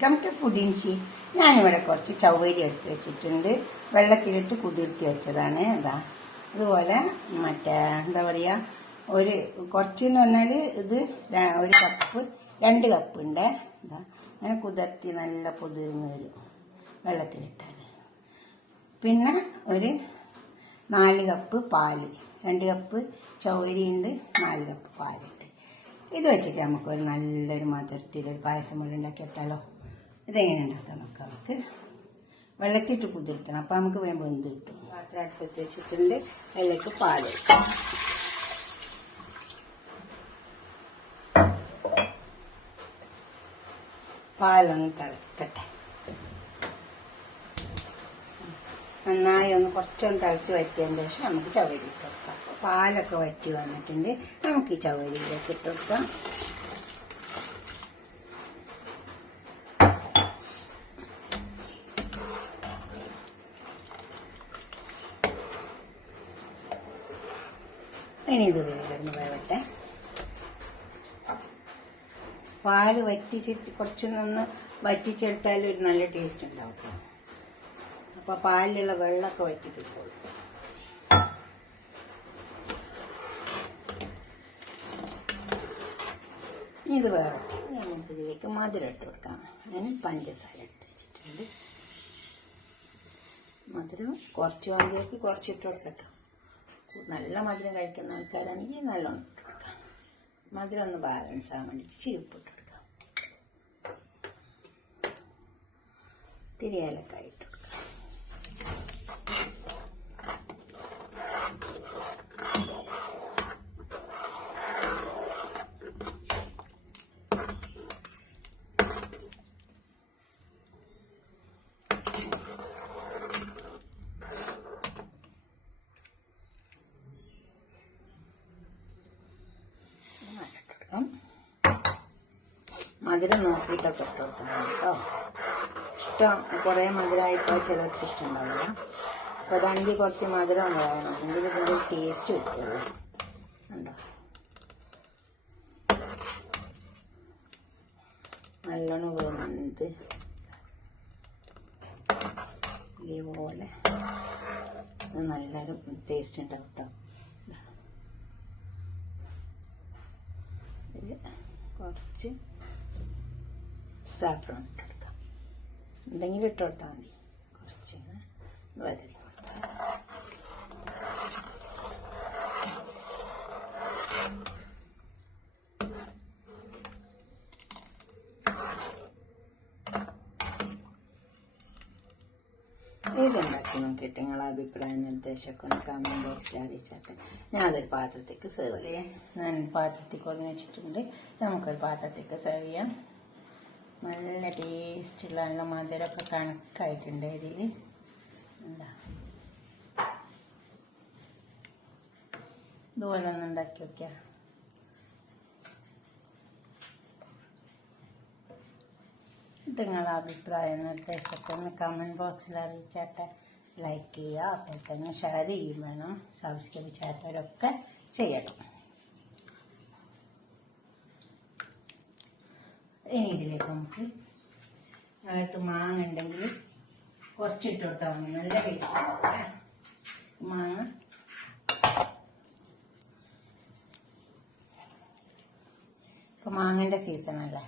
Welcome to ഫുഡിൻഷി. ഞാനിവിടെ കുറച്ച് ചവ്വരി എടുത്ത് വെച്ചിട്ടുണ്ട്. വെള്ളത്തിലിട്ട് കുതിർത്തി വെച്ചതാണ്. അതാ അതുപോലെ മറ്റേ എന്താ പറയുക, ഒരു കുറച്ചെന്ന് പറഞ്ഞാൽ ഇത് ഒരു കപ്പ് 2 കപ്പ് ഉണ്ട്. ഇതാ അങ്ങനെ കുതിർത്തി നല്ല പൊതിർന്ന് വരും വെള്ളത്തിലിട്ടാൽ. പിന്നെ ഒരു 4 കപ്പ് പാല്, 2 കപ്പ് ചവ്വരി ഉണ്ട്, 4 കപ്പ് പാലുണ്ട്. ഇത് വെച്ചിട്ട് നമുക്കൊരു നല്ലൊരു മധുരത്തിലൊരു പായസം പോലെ ഉണ്ടാക്കിയെടുത്താലോ. ഇതെങ്ങനെ ഉണ്ടാക്കാൻ നോക്കാം. നമുക്ക് വെള്ളത്തിട്ട് കുതിർത്തണം, അപ്പം നമുക്ക് വേഗം വെന്ത് കിട്ടും. പാത്രം അടുപ്പത്ത് വെച്ചിട്ടുണ്ട്, അതിലേക്ക് പാല് പാലൊന്ന് തിളക്കട്ടെ. നന്നായി ഒന്ന് കുറച്ചൊന്ന് തിളച്ച് വറ്റിയതിന് ശേഷം നമുക്ക് ചവ്വരി ഇട്ട് കൊടുക്കാം. പാലൊക്കെ വറ്റി വന്നിട്ടുണ്ട്, നമുക്ക് ഈ ചവ്വരിയിലേക്ക് ഇട്ട് കൊടുക്കാം. ഇനി ഇത് വേഗം വേവട്ടെ. പാല് വറ്റിച്ചിട്ട് കുറച്ചൊന്ന് വറ്റിച്ചെടുത്താൽ ഒരു നല്ല ടേസ്റ്റ് ഉണ്ടാവും. അപ്പോൾ പാലിലുള്ള വെള്ളമൊക്കെ വറ്റിക്കിട്ടുള്ളൂ. ഇത് വേവട്ടെ. നമുക്ക് ഇതിലേക്ക് മധുരം ഇട്ട് കൊടുക്കാം. ഞാൻ പഞ്ചസാര എടുത്ത് വെച്ചിട്ടുണ്ട്. മധുരം കുറച്ച് മതിയാക്കി കുറച്ചിട്ട് കൊടുക്കട്ടോ. നല്ല മധുരം കഴിക്കുന്ന ആൾക്കാരാണെങ്കിൽ നല്ലോണം ഇട്ട് കൊടുക്കാം. മധുരം ഒന്ന് ബാലൻസ് ആകാൻ വേണ്ടിയിട്ട് ചിരിപ്പിട്ട് കൊടുക്കാം. ഇത്തിരി ഏലക്കായ ഇട്ട് കൊടുക്കാം. മധുരം നോക്കിയിട്ടൊക്കെ ഇട്ട് കൊടുക്കണം കേട്ടോ. ഇഷ്ടം കുറേ മധുരമായിപ്പോൾ ചിലർക്ക് ഇഷ്ടമുണ്ടാവില്ല. അപ്പോൾ അതാണെങ്കിൽ കുറച്ച് മധുരം ഉണ്ടാവണം, എങ്കിൽ ഇതിൻ്റെ ടേസ്റ്റ് കിട്ടുള്ളൂ. ഉണ്ടോ, നല്ലോണം വെന്ത് ഇതേപോലെ നല്ലൊരു ടേസ്റ്റ് ഉണ്ടാവും കേട്ടോ. ഇത് കുറച്ച് സാഫ്രോൺ ഇട്ട് കൊടുക്കാം. എന്തെങ്കിലും ഇട്ട് കൊടുത്താൽ മതി. കുറച്ച് വതറി കൊടുത്താൽ ഇതുണ്ടാക്കി നോക്കിയിട്ട് നിങ്ങളെ അഭിപ്രായം നിർദ്ദേശമൊക്കെ ഒന്ന് കമൻറ്റ് ബോക്സിൽ അറിയിച്ചാട്ടെ. ഞാൻ അതൊരു പാത്രത്തേക്ക് സെർവ് ചെയ്യാം. ഞാൻ പാത്രത്തിൽ കൊണ്ടു വെച്ചിട്ടുണ്ട്, നമുക്കൊരു പാത്രത്തേക്ക് സെർവ് ചെയ്യാം. നല്ല ടേസ്റ്റുള്ള നല്ല മധുരമൊക്കെ കണക്കായിട്ടുണ്ട് ഇതിൽ. എന്താ ഇതുപോലെ ഒന്ന് ഉണ്ടാക്കി വയ്ക്കാം. നിങ്ങളുടെ അഭിപ്രായം നിർദ്ദേശമൊക്കെ ഒന്ന് കമൻറ്റ് ബോക്സിൽ അറിയിച്ചാട്ടെ. ലൈക്ക് ചെയ്യുക, അപ്പോൾ തന്നെ ഷെയർ ചെയ്യും വേണം. സബ്സ്ക്രൈബ് ചെയ്യാത്തവരൊക്കെ ചെയ്യണം. ഇനി ഇതിലേക്ക് നമുക്ക് അടുത്ത് മാങ്ങ ഉണ്ടെങ്കിൽ കുറച്ചിട്ട് കൊടുത്താൽ മതി, നല്ല ടേസ്റ്റ് ഉണ്ടാവും. മാങ്ങ ഇപ്പം മാങ്ങൻ്റെ സീസണല്ലേ,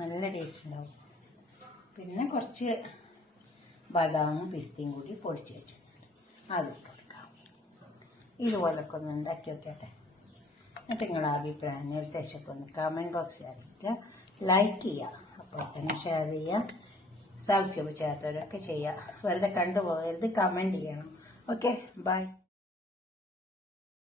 നല്ല ടേസ്റ്റ് ഉണ്ടാവും. പിന്നെ കുറച്ച് ബദാമും പിസ്തയും കൂടി പൊടിച്ച് വെച്ചിട്ടുണ്ട്, അതിട്ട് കൊടുക്കാം. ഇതുപോലൊക്കെ ഒന്ന് ഉണ്ടാക്കി വെക്കട്ടെ. എന്നിട്ട് നിങ്ങളുടെ അഭിപ്രായം നിർദ്ദേശമൊക്കെ ഒന്ന് കമൻറ്റ് ബോക്സിൽ അറിയിക്കുക. ലൈക്ക് ചെയ്യുക, അപ്പോൾ തന്നെ ഷെയർ ചെയ്യുക, സബ്സ്ക്രൈബ് ചെയ്യാത്തവരൊക്കെ ചെയ്യുക. വെറുതെ കണ്ടുപോകരുത്, കമൻറ്റ് ചെയ്യണം. Okay, by.